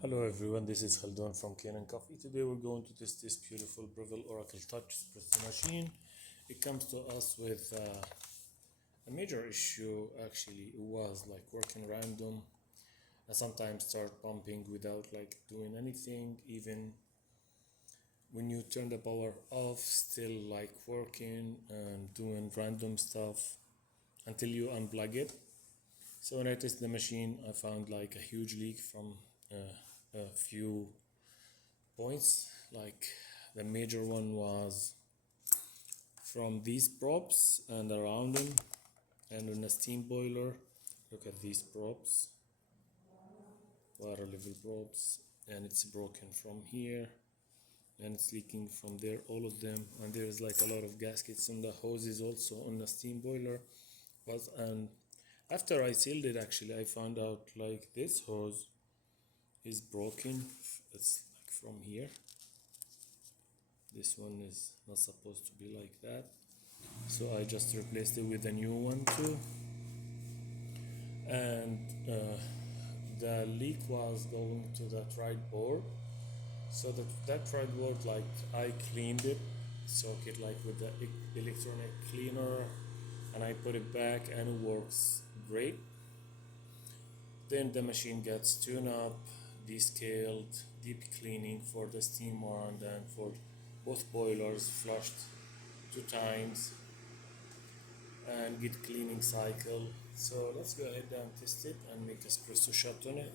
Hello everyone, this is Khaldun from Kanen Coffee. Today we're going to test this beautiful Breville Oracle Touch espresso machine. It comes to us with a major issue. Actually, it was like working random. I sometimes start pumping without like doing anything. Even when you turn the power off, still like working and doing random stuff until you unplug it. So when I tested the machine, I found like a huge leak from a few points. Like the major one was from these props and around them, and on a steam boiler. Look at these props, water level props, and it's broken from here and it's leaking from there, all of them. And there's like a lot of gaskets on the hoses also on the steam boiler. And after I sealed it, actually I found out like this hose is broken. It's like from here. This one is not supposed to be like that, so I just replaced it with a new one too. And the leak was going to the tride board, so that tride board, like I cleaned it, soak it like with the electronic cleaner, and I put it back and it works great. Then the machine gets tuned up, descaled, deep cleaning for the steamer, and then for both boilers flushed 2 times, and get cleaning cycle. So let's go ahead and test it and make espresso shot on it.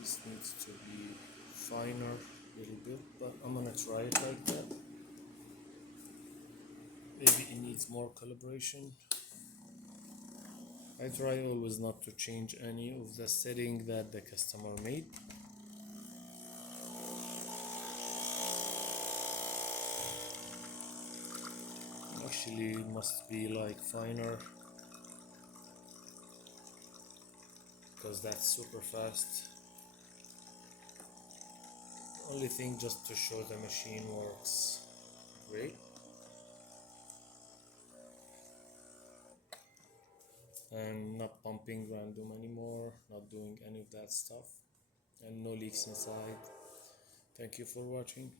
This needs to be finer a little bit, but I'm gonna try it like that. Maybe it needs more calibration. I try always not to change any of the setting that the customer made. Actually, it must be like finer, because that's super fast. Only thing, just to show the machine works great. And not pumping random anymore, not doing any of that stuff, and no leaks inside. Thank you for watching.